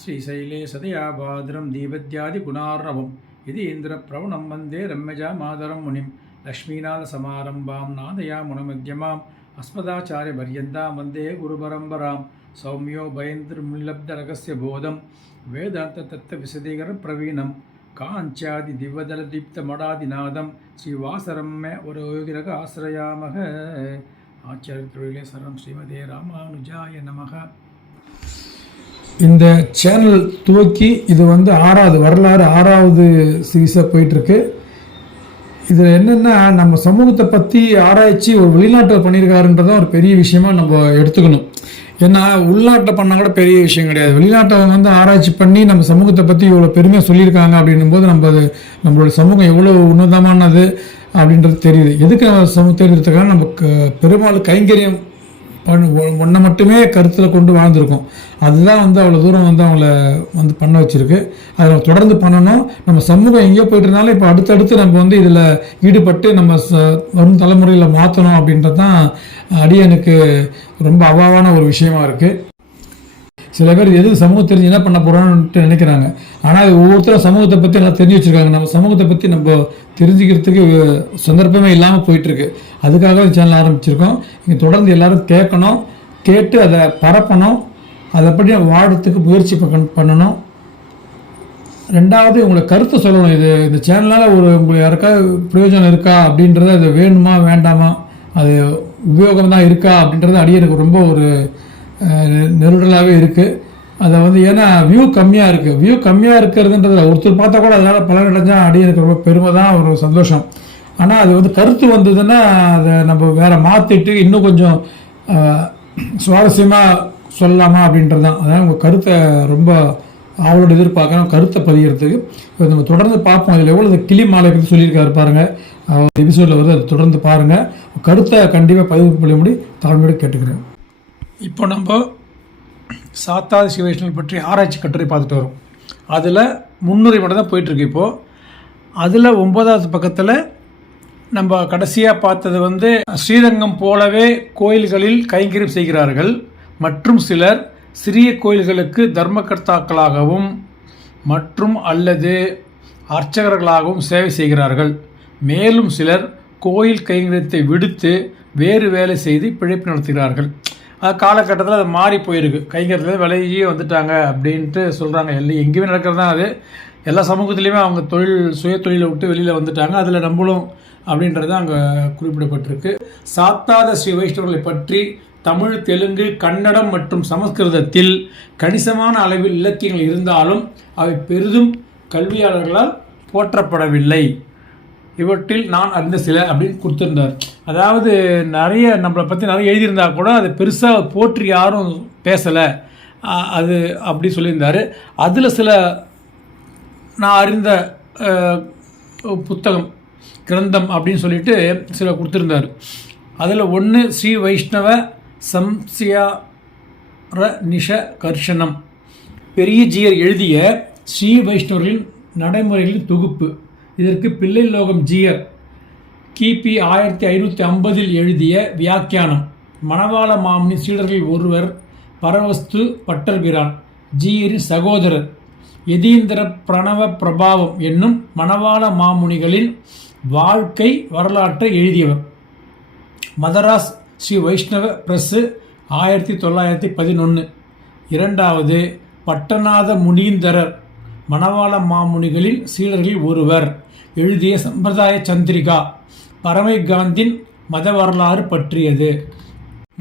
ஸ்ரீசைலே சதயா பாதிரம் தீபத்யாதி குணார்ணவம் இது இந்திரப்பிரவணம் வந்தே ரம்மஜா மாதரம் முனிம் லக்ஷ்மீநாத சமாரம்பாம் நாதயா முனமத்தியமாம் அஸ்மதாச்சாரிய பர்யந்தாம் வந்தே குரு பரம்பராம் சௌமியோ பயந்திரமுல்லப்த ரகசிய போதம் வேதாந்த தத்த விசதீகர பிரவீணம் காஞ்சாதி திவ்வதல தீப்த மடாதிநாதம் ஸ்ரீவாசரம்ய ஒரு யோகிரக ஆசிரயாமக ஆச்சாரிய தொழிலே சரம் ஸ்ரீமதே ராமானுஜாய நமக இந்த சேனல் துவக்கி இது வந்து ஆறாவது வரலாறு ஆறாவது சீரீஸாக போயிட்டுருக்கு. இதில் என்னென்னா நம்ம சமூகத்தை பற்றி ஆராய்ச்சி ஒரு வெளிநாட்டில் பண்ணியிருக்காருன்றதும் ஒரு பெரிய விஷயமா நம்ம எடுத்துக்கணும். ஏன்னா உள்நாட்டில் பண்ணால் கூட பெரிய விஷயம் கிடையாது. வெளிநாட்டவங்க வந்து ஆராய்ச்சி பண்ணி நம்ம சமூகத்தை பற்றி இவ்வளோ பெருமையாக சொல்லியிருக்காங்க அப்படின்னும் போது நம்ம அது நம்மளோட சமூகம் எவ்வளோ உன்னதமானது அப்படின்றது தெரியுது. எதுக்கு சமூகம் தெரியுறதுக்காக நம்ம பெருமாள் கைங்கரியம் ஒன்றை மட்டுமே கருத்தில் கொண்டு வாழ்ந்துருக்கோம். அதுதான் வந்து அவ்வளோ தூரம் வந்து அவங்கள வந்து பண்ண வச்சுருக்கு. அதை நம்ம தொடர்ந்து பண்ணணும். நம்ம சமூகம் எங்கேயோ போயிட்டு இருந்தாலும் இப்போ அடுத்தடுத்து நம்ம வந்து இதில் ஈடுபட்டு நம்ம ச வரும் தலைமுறையில் மாற்றணும் அப்படின்றது தான் அடியனுக்கு ரொம்ப அவாவான ஒரு விஷயமா இருக்குது சில பேர் எது சமூகம் தெரிஞ்சு என்ன பண்ண போகிறோம்னு நினைக்கிறாங்க. ஆனால் அது ஒவ்வொருத்தரும் சமூகத்தை பற்றி நல்லா தெரிஞ்சு வச்சுருக்காங்க நம்ம சமூகத்தை பற்றி நம்ம தெரிஞ்சுக்கிறதுக்கு சந்தர்ப்பமே இல்லாமல் போயிட்டுருக்கு. அதுக்காக சேனல் ஆரம்பிச்சிருக்கோம். இங்கே தொடர்ந்து எல்லோரும் கேட்கணும் கேட்டு அதை பரப்பணும் அதை படி வாழறதுக்கு முயற்சி பண்ணணும். ரெண்டாவது உங்களை கருத்தை சொல்லணும். இது இந்த சேனலால் ஒரு உங்களுக்கு யாருக்காவது பிரயோஜனம் இருக்கா அப்படின்றத அது வேணுமா வேண்டாமா அது உபயோகம் தான் இருக்கா அப்படின்றது அடியனுக்கு ரொம்ப ஒரு நெருடலாகவே இருக்குது அதை வந்து ஏன்னா வியூ கம்மியாக இருக்குது வியூ கம்மியாக இருக்கிறதுன்றதில் ஒருத்தர் பார்த்தா கூட அதனால் பலன் அடைஞ்சால் எனக்கு ரொம்ப பெருமை தான் ஒரு சந்தோஷம். ஆனால் அது வந்து கருத்து வந்ததுன்னா அதை நம்ம வேற மாற்றிட்டு இன்னும் கொஞ்சம் சுவாரஸ்யமாக சொல்லலாமா அப்படின்றது தான். அதான் உங்கள் கருத்தை ரொம்ப அவளோட எதிர்பார்க்குறோம் கருத்தை பதிகிறதுக்கு இப்போ நம்ம தொடர்ந்து பார்ப்போம். இதில் எவ்வளோ கிளி மாலை பற்றி சொல்லியிருக்காரு பாருங்கள் எபிசோடில் வருது அதை தொடர்ந்து பாருங்கள் கருத்தை கண்டிப்பாக பதிவு பண்ண முடி தாழ்மையோடு கேட்டுக்கிறேன். இப்போ நம்ம சாத்தாதி சிவவைஷ்ணவ பற்றி ஆராய்ச்சி கட்டுரை பார்த்துட்டு வரோம். அதில் முன்னுரை மட்டும் தான் போயிட்டுருக்கு இப்போது அதில் ஒன்பதாவது பக்கத்தில் நம்ம கடைசியாக பார்த்தது வந்து ஸ்ரீரங்கம் போலவே கோயில்களில் கைங்கரியம் செய்கிறார்கள். மற்றும் சிலர் சிறிய கோயில்களுக்கு தர்மகர்த்தாக்களாகவும் மற்றும் அல்லது அர்ச்சகர்களாகவும் சேவை செய்கிறார்கள். மேலும் சிலர் கோயில் கைங்கரியத்தை விடுத்து வேறு வேலை செய்து பிழைப்பு நடத்துகிறார்கள். காலகட்டத்தில் அது மாறி போயிருக்கு. கைங்கிறதுல விலகியே வந்துட்டாங்க அப்படின்ட்டு சொல்கிறாங்க எல்லாம் எங்கேயுமே நடக்கிறது தான் அது எல்லா சமூகத்துலேயுமே அவங்க தொழில் சுய தொழிலை விட்டு வெளியில் வந்துட்டாங்க. அதில் நம்மளும் அப்படின்றது அங்கே குறிப்பிடப்பட்டிருக்கு. சாத்தாத ஸ்ரீ வைஷ்ணவர்களை பற்றி தமிழ் தெலுங்கு கன்னடம் மற்றும் சமஸ்கிருதத்தில் கணிசமான அளவில் இலக்கியங்கள் இருந்தாலும் அவை பெரிதும் கல்வியாளர்களால் போற்றப்படவில்லை. இவற்றில் நான் அறிந்த சில அப்படின்னு கொடுத்திருந்தார். அதாவது நிறைய நம்மளை பற்றி நிறைய எழுதியிருந்தா கூட அது பெருசாக போற்றி யாரும் பேசலை. அது அப்படி சொல்லியிருந்தார். அதில் சில நான் அறிந்த புத்தகம் கிரந்தம் அப்படின்னு சொல்லிட்டு சில கொடுத்துருந்தார். அதில் ஒன்று ஸ்ரீ வைஷ்ணவ சம்சியார நிஷ கர்ஷனம். பெரிய ஜீயர் எழுதிய ஸ்ரீ வைஷ்ணவர்களின் நடைமுறைகளின் தொகுப்பு. இதற்கு பிள்ளை லோகம் ஜீயர் கிபி ஆயிரத்தி ஐநூற்றி ஐம்பதில் எழுதிய வியாக்கியானம். மணவாள மாமுனி சீடர்களில் ஒருவர் பரவஸ்து பட்டர்பிரான் ஜீயரின் சகோதரர். எதீந்திர பிரணவ பிரபாவம் என்னும் மணவாள மாமுனிகளின் வாழ்க்கை வரலாற்றை எழுதியவர். மதராஸ் ஸ்ரீ வைஷ்ணவ பிரஸ்ஸு ஆயிரத்தி தொள்ளாயிரத்தி பதினொன்று இரண்டாவது பட்டநாத முனீந்தரர். மணவாள மாமுனிகளின் சீடர்களில் ஒருவர் எழுதிய சம்பிரதாய சந்திரிகா. பரமைகாந்தின் மத வரலாறு பற்றியது.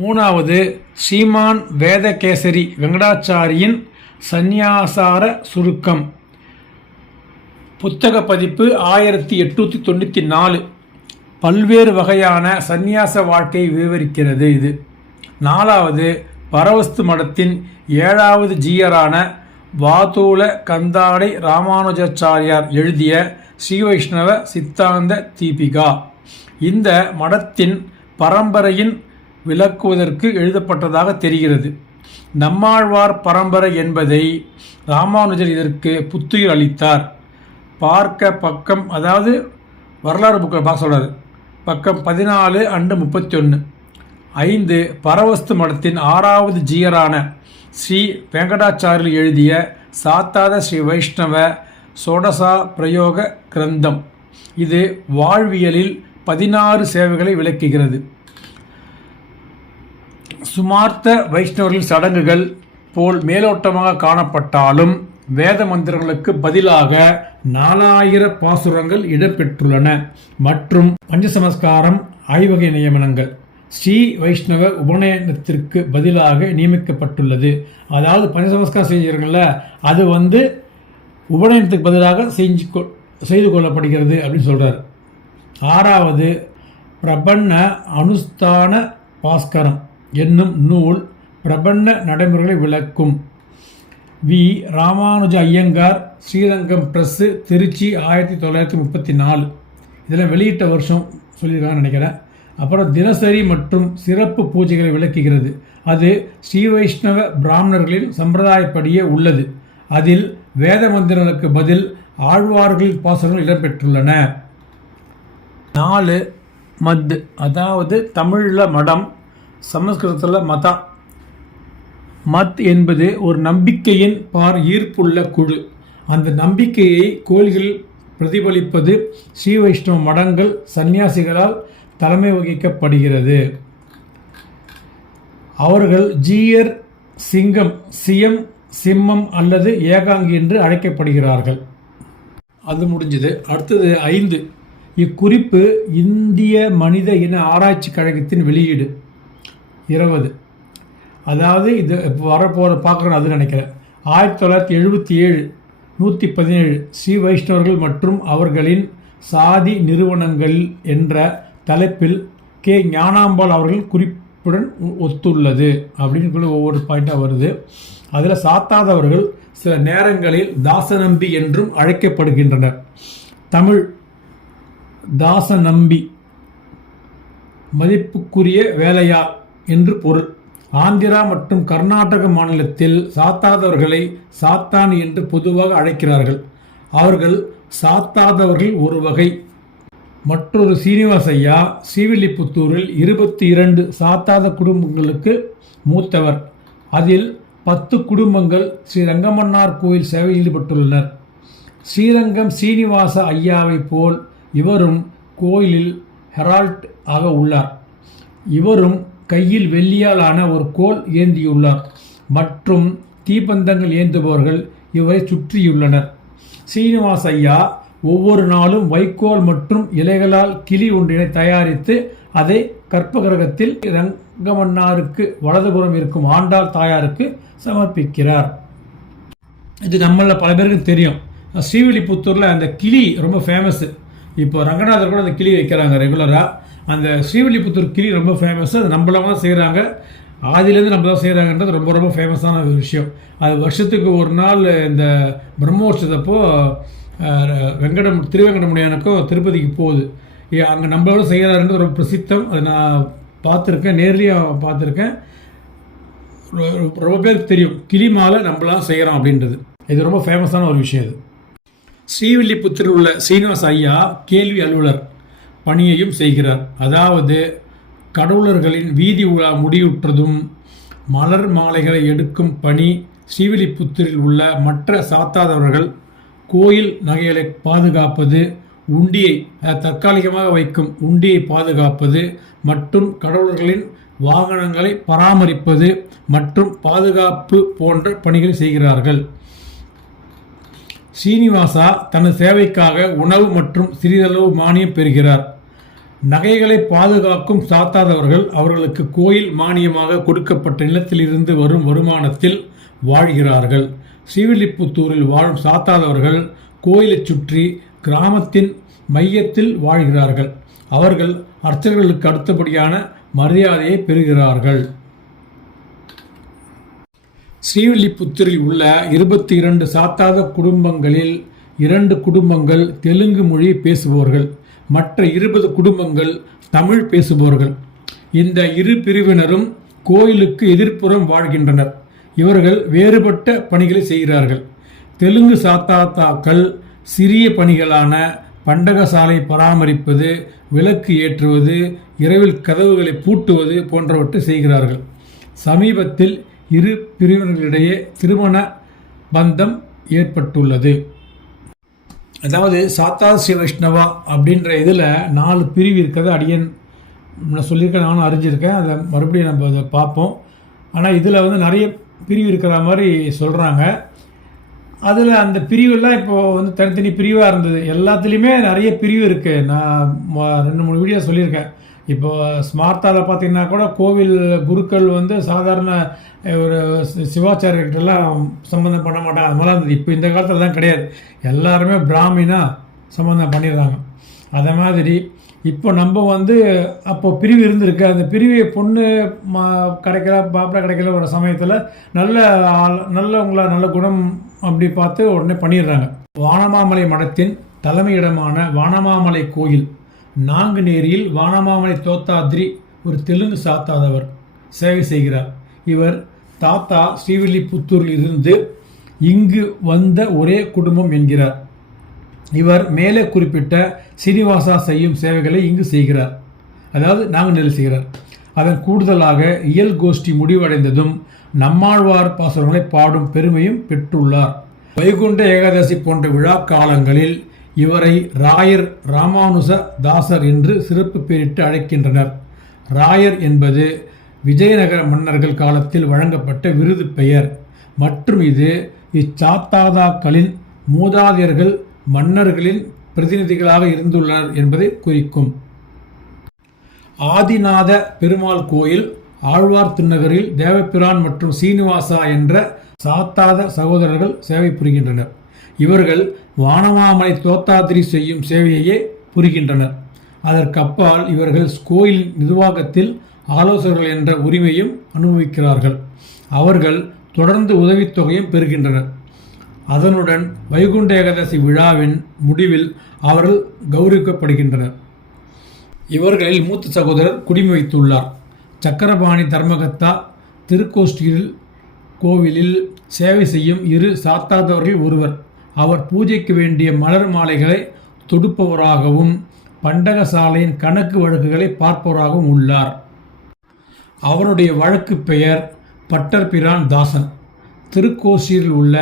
மூணாவது ஸ்ரீமான் வேதகேசரி வெங்கடாச்சாரியின் சந்நியாசார சுருக்கம். புத்தக பதிப்பு ஆயிரத்தி எட்நூற்றி தொண்ணூற்றி நாலு. பல்வேறு வகையான சந்நியாச வாழ்க்கையை விவரிக்கிறது இது. நாலாவது பரவஸ்து மடத்தின் ஏழாவது ஜீயரான வாதூல கந்தாடை ராமானுஜாச்சாரியார் எழுதிய ஸ்ரீவைஷ்ணவ சித்தாந்த தீபிகா. இந்த மடத்தின் பரம்பரையின் விளக்குவதற்கு எழுதப்பட்டதாக தெரிகிறது. நம்மாழ்வார் பரம்பரை என்பதை ராமானுஜர் இதற்கு புத்துயிர் அளித்தார். பார்க்க பக்கம் அதாவது வரலாறு புக்கில் பார்க்க சொல்கிறார் பக்கம் பதினாலு அண்டு முப்பத்தி ஒன்று ஐந்து பரவஸ்து மடத்தின் ஆறாவது ஜீயரான ஸ்ரீ வெங்கடாச்சாரியர் எழுதிய சாத்தாத ஸ்ரீ வைஷ்ணவ சோடசா பிரயோக கிரந்தம். இது வாழ்வியலில் பதினாறு சேவைகளை விளக்குகிறது. சுமார்த்த வைஷ்ணவர்களின் சடங்குகள் போல் மேலோட்டமாக காணப்பட்டாலும் வேத மந்திரங்களுக்கு பதிலாக நாலாயிர பாசுரங்கள் இடம்பெற்றுள்ளன. மற்றும் பஞ்சசமஸ்காரம் ஐவகை நியமனங்கள் ஸ்ரீ வைஷ்ணவ உபநயனத்திற்கு பதிலாக நியமிக்கப்பட்டுள்ளது. அதாவது பஞ்சசமஸ்காரம் செஞ்சுருங்கள்ல அது வந்து உபநயனத்துக்கு பதிலாக செஞ்சு கொ செய்து கொள்ளப்படுகிறது அப்படின்னு சொல்கிறார் ஆறாவது பிரபன்ன அனுஸ்தான பாஸ்கரம் என்னும் நூல் பிரபன்ன நடைமுறைகளை விளக்கும். வி. ராமானுஜ ஐயங்கார் ஸ்ரீரங்கம் ப்ரெஸ்ஸு திருச்சி ஆயிரத்தி தொள்ளாயிரத்தி முப்பத்தி நாலு. இதில் வெளியிட்ட வருஷம் சொல்லியிருக்காங்கன்னு நினைக்கிறேன். அப்புறம் தினசரி மற்றும் சிறப்பு பூஜைகளை விளக்குகிறது. அது ஸ்ரீ வைஷ்ணவ பிராமணர்களின் சம்பிரதாயப்படியே உள்ளது. அதில் வேத மந்திரங்களுக்கு பதில் ஆழ்வார்களின் பாசனங்கள் இடம்பெற்றுள்ளன. நாலு மத் அதாவது தமிழில் மடம் சமஸ்கிருதத்தில் மதா மத் என்பது ஒரு நம்பிக்கையின் பார் ஈர்ப்புள்ள குழு. அந்த நம்பிக்கையை கோயில்களில் பிரதிபலிப்பது ஸ்ரீ வைஷ்ணவ மடங்கள் சந்நியாசிகளால் தலைமை வகிக்கப்படுகிறது. அவர்கள் ஜீயர் சிங்கம் சியம் சிம்மம் அல்லது ஏகாங்கி என்று அழைக்கப்படுகிறார்கள். அது முடிஞ்சது. அடுத்தது ஐந்து. இக்குறிப்பு இந்திய மனித இன ஆராய்ச்சி கழகத்தின் வெளியீடு. இருபது. அதாவது இது இப்போ வரப்போகிற பார்க்குறோம் அது நினைக்கிறேன். ஆயிரத்தி தொள்ளாயிரத்தி எழுபத்தி ஏழு நூற்றி பதினேழு ஸ்ரீ வைஷ்ணவர்கள் மற்றும் அவர்களின் சாதி நிறுவனங்கள் என்ற தலைப்பில் கே ஞானாம்பாள் அவர்கள் குறிப்புடன் ஒ- ஒத்துள்ளது அப்படின்னு சொல்லி ஒவ்வொரு பாயிண்ட்டாக வருது. அதில் சாத்தாதவர்கள் சில நேரங்களில் தாசநம்பி என்றும் அழைக்கப்படுகின்றனர். தமிழ் தாச நம்பி மதிப்புக்குரிய வேலையா என்று பொருள். ஆந்திரா மற்றும் கர்நாடக மாநிலத்தில் சாத்தாதவர்களை சாத்தான் என்று பொதுவாக அழைக்கிறார்கள். அவர்கள் சாத்தாதவர்கள் ஒரு வகை. மற்றொரு சீனிவாசையா ஸ்ரீவில்லிபுத்தூரில் இருபத்தி இரண்டு சாத்தாத குடும்பங்களுக்கு மூத்தவர். அதில் பத்து குடும்பங்கள் ஸ்ரீ ரங்கமன்னார் கோயில் சேவையில் ஈடுபட்டுள்ளனர். ஸ்ரீரங்கம் சீனிவாச ஐயாவைப் போல் இவரும் கோயிலில் ஹெரால்ட் ஆக உள்ளார். இவரும் கையில் வெள்ளியால் ஆன ஒரு கோல் ஏந்தியுள்ளார். மற்றும் தீப்பந்தங்கள் ஏந்துபவர்கள் இவரை சுற்றியுள்ளனர். சீனிவாச ஐயா ஒவ்வொரு நாளும் வைக்கோல் மற்றும் இலைகளால் கிளி ஒன்றினை தயாரித்து அதை கற்பகிரகத்தில் ரங்கமன்னாருக்கு வலதுபுறம் இருக்கும் ஆண்டாள் தாயாருக்கு சமர்ப்பிக்கிறார். இது நம்மள பல பேருக்கு தெரியும். ஸ்ரீவில்லிபுத்தூரில் அந்த கிளி ரொம்ப ஃபேமஸ்ஸு இப்போ ரங்கநாதர் கூட அந்த கிளி வைக்கிறாங்க ரெகுலராக அந்த ஸ்ரீவில்லிபுத்தூர் கிளி ரொம்ப ஃபேமஸ் அது நம்மளமாக செய்கிறாங்க ஆதியிலேருந்து நம்ம தான் செய்கிறாங்கன்றது ரொம்ப ரொம்ப ஃபேமஸான ஒரு விஷயம். அது வருஷத்துக்கு ஒரு நாள் இந்த பிரம்மோற்சவத்தப்போ வெங்கடம் திருவெங்கடமுடியானுக்கும் திருப்பதிக்கு போகுது. அங்கே நம்மளோட செய்கிறாருன்றது ரொம்ப பிரசித்தம். அது நான் பார்த்துருக்கேன் நேர்லேயும் பார்த்துருக்கேன். ரொம்ப பேருக்கு தெரியும். கிளி மாலை நம்மளாம் செய்கிறோம் அப்படின்றது. இது ரொம்ப ஃபேமஸான ஒரு விஷயம் இது. ஸ்ரீவில்லிபுத்தூரில் உள்ள சீனிவாச ஐயா கேள்வி அலுவலர் பணியையும் செய்கிறார். அதாவது கடவுளர்களின் வீதி உலா முடியுற்றதும் மலர் மாலைகளை எடுக்கும் பணி ஸ்ரீவில்லிபுத்தூரில் உள்ள மற்ற சாத்தாதவர்கள் கோயில் நகைகளை பாதுகாப்பது உண்டியை தற்காலிகமாக வைக்கும் உண்டியை பாதுகாப்பது மற்றும் கடவுளர்களின் வாகனங்களை பராமரிப்பது மற்றும் பாதுகாப்பு போன்ற பணிகளை செய்கிறார்கள். ஸ்ரீனிவாசா தனது சேவைக்காக உணவு மற்றும் சிறிதளவு மானியம் பெறுகிறார். நகைகளை பாதுகாக்கும் சாத்தாதவர்கள் அவர்களுக்கு கோயில் மானியமாக கொடுக்கப்பட்ட நிலத்திலிருந்து வரும் வருமானத்தில் வாழ்கிறார்கள். ஸ்ரீவில்லிபுத்தூரில் வாழும் சாத்தாதவர்கள் கோயிலைச் சுற்றி கிராமத்தின் மையத்தில் வாழ்கிறார்கள். அவர்கள் அர்ச்சகர்களுக்கு அடுத்தபடியான மரியாதையை பெறுகிறார்கள். ஸ்ரீவில்லிபுத்தூரில் உள்ள இருபத்தி இரண்டு சாத்தாத குடும்பங்களில் இரண்டு குடும்பங்கள் தெலுங்கு மொழி பேசுபவர்கள் மற்ற இருபது குடும்பங்கள் தமிழ் பேசுபவர்கள். இந்த இரு பிரிவினரும் கோயிலுக்கு எதிர்ப்புறம் வாழ்கின்றனர். இவர்கள் வேறுபட்ட பணிகளை செய்கிறார்கள். தெலுங்கு சாத்தாத்தாக்கள் சிறிய பணிகளான பண்டகசாலை பராமரிப்பது விளக்கு ஏற்றுவது இரவில் கதவுகளை பூட்டுவது போன்றவற்றை செய்கிறார்கள். சமீபத்தில் இரு பிரிவினர்களிடையே திருமண பந்தம் ஏற்பட்டுள்ளது. அதாவது சாத்தா வைஷ்ணவா அப்படின்ற இதில் நாலு பிரிவு இருக்கிறது அடியன் நான் சொல்லியிருக்கேன் நானும் அறிஞ்சிருக்கேன். அதை மறுபடியும் நம்ம அதை பார்ப்போம். ஆனால் இதில் வந்து நிறைய பிரிவு இருக்கிற மாதிரி சொல்கிறாங்க அதில் அந்த பிரிவெல்லாம் இப்போது வந்து தனித்தனி பிரிவாக இருந்தது. எல்லாத்துலேயுமே நிறைய பிரிவு இருக்குது நான் ரெண்டு மூணு வீடியோ சொல்லியிருக்கேன். இப்போ ஸ்மார்த்தாவில் பார்த்தீங்கன்னா கூட கோவில் குருக்கள் வந்து சாதாரண ஒரு சிவாச்சாரியர்கிட்டலாம் சம்மந்தம் பண்ண மாட்டாங்க. அது மாதிரி இருந்தது இப்போ இந்த காலத்தில் தான் கிடையாது. எல்லாருமே பிராமினாக சம்மந்தம் பண்ணிடுறாங்க. அதே மாதிரி இப்போ நம்ம வந்து அப்போ பிரிவு இருந்திருக்கு. அந்த பிரிவு பொண்ணு மா கிடைக்கல மாப்பிள்ளை கிடைக்கல ஒரு சமயத்தில் நல்ல ஆள் நல்லவங்கள நல்ல குணம் அப்படி பார்த்து உடனே பண்ணிடுறாங்க. வானமாமலை மடத்தின் தலைமையிடமான வானமாமலை கோயில். நாங்குநேரியில் வானமாமலை தோத்தாத்ரி ஒரு தெலுங்கு சாத்தாதவர் சேவை செய்கிறார். இவர் தாத்தா ஸ்ரீவில்லிபுத்தூரில் இருந்து இங்கு வந்த ஒரே குடும்பம் என்கிறார். இவர் மேலே குறிப்பிட்ட சீனிவாசா செய்யும் சேவைகளை இங்கு செய்கிறார். அதாவது நாங்குநேரில் செய்கிறார். அதன் கூடுதலாக இயல் கோஷ்டி முடிவடைந்ததும் நம்மாழ்வார் பாசுரங்களை பாடும் பெருமையும் பெற்றுள்ளார். வைகுண்ட ஏகாதசி போன்ற விழா காலங்களில் இவரை ராயர் ராமானுச தாசர் என்று சிறப்பு பெயரிட்டு அழைக்கின்றனர். ராயர் என்பது விஜயநகர மன்னர்கள் காலத்தில் வழங்கப்பட்ட விருது பெயர். மற்றும் இது இச்சாத்தாதாக்களின் மூதாதையர்கள் மன்னர்களின் பிரதிநிதிகளாக இருந்துள்ளனர் என்பதை குறிக்கும். ஆதிநாத பெருமாள் கோயில் ஆழ்வார் திருநகரில் தேவபிரான் மற்றும் சீனிவாசா என்ற சாத்தாத சகோதரர்கள் சேவை புரிகின்றனர். இவர்கள் வானமாமலை தோத்தாத்திரி செய்யும் சேவையையே புரிகின்றனர். அதற்கப்பால் இவர்கள் கோயில் நிர்வாகத்தில் ஆலோசகர்கள் என்ற உரிமையும் அனுபவிக்கிறார்கள். அவர்கள் தொடர்ந்து உதவித்தொகையும் பெறுகின்றனர். அதனுடன் வைகுண்ட ஏகாதசி விழாவின் முடிவில் அவர்கள் கௌரவிக்கப்படுகின்றனர். இவர்களில் மூத்த சகோதரர் குடிமை வைத்துள்ளார். சக்கரபாணி தர்மகத்தா திருக்கோஷ்டியில் கோவிலில் சேவை செய்யும் இரு சாத்தாதவர்கள் ஒருவர். அவர் பூஜைக்கு வேண்டிய மலர் மாலைகளை தொடுப்பவராகவும் பண்டகசாலையின் கணக்கு வழக்குகளை பார்ப்பவராகவும் உள்ளார். அவருடைய வழக்கு பெயர் பட்டர் பிரான் தாசன். திருக்கோசியில் உள்ள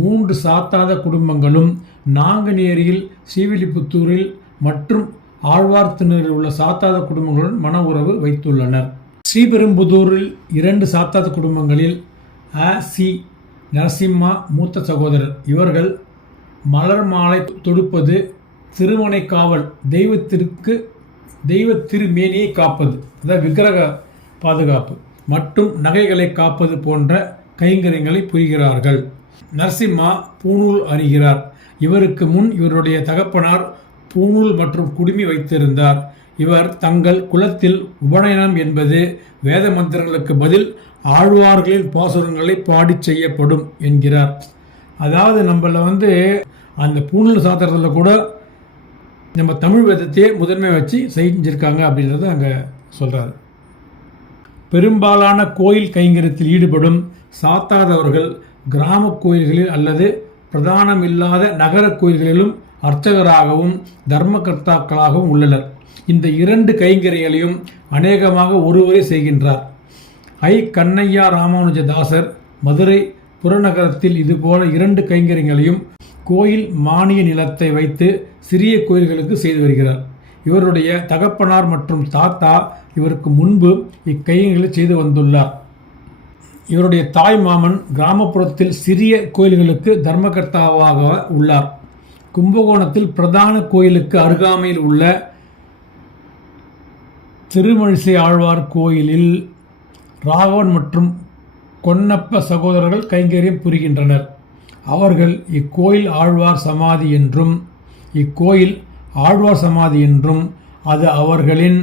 மூன்று சாத்தாத குடும்பங்களும் நாங்குநேரியில் சீவிலிபுத்தூரில் மற்றும் ஆழ்வார்த்தினரில் உள்ள சாத்தாத குடும்பங்களுடன் மன உறவு வைத்துள்ளனர். ஸ்ரீபெரும்புதூரில் இரண்டு சாத்தாத குடும்பங்களில் அ சி நரசிம்மா மூத்த சகோதரர். இவர்கள் மலர் மாலை தொடுப்பது திருமணை காவல் தெய்வத்திற்கு தெய்வ திருமேனியை காப்பது அதாவது விக்கிரக பாதுகாப்பு மற்றும் நகைகளை காப்பது போன்ற கைங்கரியங்களை புரிகிறார்கள். நரசிம்மா பூணூல் அறிகிறார். இவருக்கு முன் இவருடைய தகப்பனார் பூணூல் மற்றும் குடுமி வைத்திருந்தார். இவர் தங்கள் குலத்தில் உபநயனம் என்பது வேத மந்திரங்களுக்கு பதில் ஆழ்வார்களின் பாசுரங்களை பாடிச் செய்யப்படும் என்கிறார். அதாவது நம்மளை வந்து அந்த பூணல் சாத்திரத்தில் கூட நம்ம தமிழ் வேதத்தையே முதன்மை வச்சு செஞ்சுருக்காங்க அப்படின்றத அங்கே சொல்கிறாரு பெரும்பாலான கோயில் கைங்கரியத்தில் ஈடுபடும் சாத்தாதவர்கள் கிராம கோயில்களில் அல்லது பிரதானம் இல்லாத நகர கோயில்களிலும் அர்ச்சகராகவும் தர்மகர்த்தாக்களாகவும் உள்ளனர். இந்த இரண்டு கைங்கரியங்களையும் அநேகமாக ஒருவரே செய்கின்றார். ஐ கண்ணையா ராமானுஜதாசர் மதுரை புறநகரத்தில் இதுபோல இரண்டு கைங்கரியங்களையும் கோயில் மானிய நிலத்தை வைத்து சிறிய கோயில்களுக்கு செய்து வருகிறார். இவருடைய தகப்பனார் மற்றும் தாத்தா இவருக்கு முன்பு இக்கையங்களை செய்து வந்துள்ளார். இவருடைய தாய் மாமன் கிராமப்புறத்தில் சிறிய கோயில்களுக்கு தர்மகர்த்தாவாக உள்ளார். கும்பகோணத்தில் பிரதான கோயிலுக்கு அருகாமையில் உள்ள திருமழிசை ஆழ்வார் கோயிலில் ராகவன் மற்றும் கொன்னப்ப சகோதரர்கள் கைங்கரியம் புரிகின்றனர். அவர்கள் இக்கோயில் ஆழ்வார் சமாதி என்றும் இக்கோயில் ஆழ்வார் சமாதி என்றும் அது அவர்களின்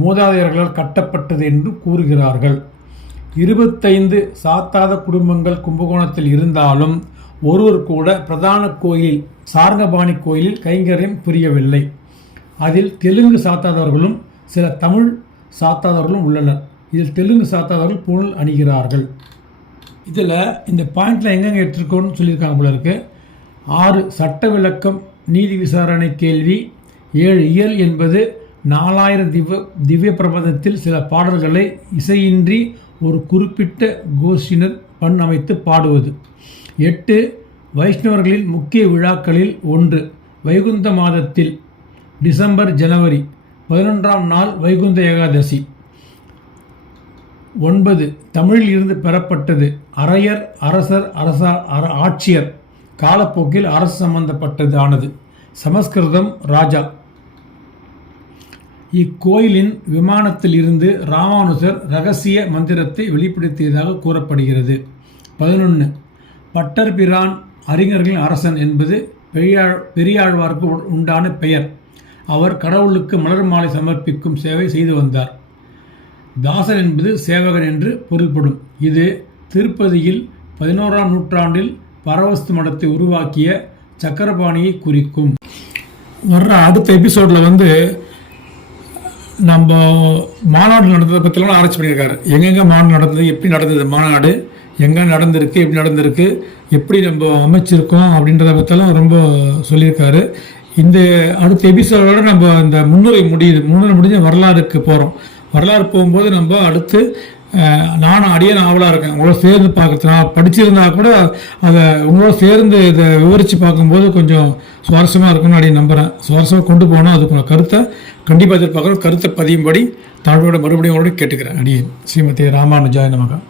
மூதாதையர்களால் கட்டப்பட்டது என்றும் கூறுகிறார்கள். இருபத்தைந்து சாத்தாத குடும்பங்கள் கும்பகோணத்தில் இருந்தாலும் ஒருவர் கூட பிரதான கோயில் சாரங்கபாணி கோயிலில் கைங்கரியம் புரியவில்லை. அதில் தெலுங்கு சாத்தாதவர்களும் சில தமிழ் சாத்தாதவர்களும் உள்ளனர். இதில் தெலுங்கு சாத்தாதவர்கள் பூணல் அணிகிறார்கள். இதில் இந்த பாயிண்டில் எங்கெங்கே எடுத்துருக்கோன்னு சொல்லியிருக்காங்க போல இருக்கு. ஆறு சட்ட விளக்கம் நீதி விசாரணை கேள்வி ஏழு இயல் என்பது நாலாயிரம் திவ்ய திவ்ய பிரபந்தத்தில் சில பாடல்களை இசையின்றி ஒரு குறிப்பிட்ட கோஷினர் பண் அமைத்து பாடுவது. எட்டு வைஷ்ணவர்களின் முக்கிய விழாக்களில் ஒன்று வைகுந்த மாதத்தில் டிசம்பர் ஜனவரி பதினொன்றாம் நாள் வைகுந்த ஏகாதசி. ஒன்பது தமிழில் இருந்து பெறப்பட்டது அரையர் அரசர் அரசா அர ஆட்சியர். காலப்போக்கில் அரசு சம்பந்தப்பட்டது ஆனது சமஸ்கிருதம் ராஜா. இக்கோயிலின் விமானத்தில் இருந்து ராமானுஜர் ரகசிய மந்திரத்தை வெளிப்படுத்தியதாக கூறப்படுகிறது. பதினொன்று பட்டர்பிரான் அறிஞர்களின் அரசன் என்பது பெரியாழ் பெரியாழ்வார்க்கு உண்டான பெயர். அவர் கடவுளுக்கு மலர் மாலை சமர்ப்பிக்கும் சேவை செய்து வந்தார். தாசன் என்பது சேவகன் என்று பொருள்படும். இது திருப்பதியில் பதினோராம் நூற்றாண்டில் பரவஸ்து மடத்தை உருவாக்கிய சக்கரபாணியை குறிக்கும். வர்ற அடுத்த எபிசோடில் வந்து நம்ம மாநாடு நடந்ததை பற்றிலாம் ஆராய்ச்சி பண்ணியிருக்காரு. எங்கெங்கே மாநாடு நடந்தது எப்படி நடந்தது மாநாடு எங்கே நடந்திருக்கு எப்படி நடந்திருக்கு எப்படி நம்ம அமைச்சிருக்கோம் அப்படின்றத பற்றிலாம் ரொம்ப சொல்லியிருக்காரு. இந்த அடுத்த எபிசோடோடு நம்ம இந்த முன்னுரை முடியுது முன்னுரை முடிஞ்ச வரலாறுக்கு போகிறோம் வரலாறு போகும்போது நம்ம அடுத்து நானும் அடியே நாவலாக இருக்கேன். உங்களோட சேர்ந்து பார்க்குறது நான் படிச்சிருந்தா கூட அதை உங்களோட சேர்ந்து இதை விவரித்து பார்க்கும்போது கொஞ்சம் சுவாரஸ்யமாக இருக்கும்னு அப்படி நம்புகிறேன் சுவாரஸ்யமாக கொண்டு போனால் அதுக்குள்ள கருத்தை கண்டிப்பாக எதிர்பார்க்குறோம் கருத்தை பதியும்படி தாழ்வோட மறுபடியும் உங்களோட கேட்டுக்கிறேன். அடியே ஸ்ரீமதி ராமானுஜாய மகன்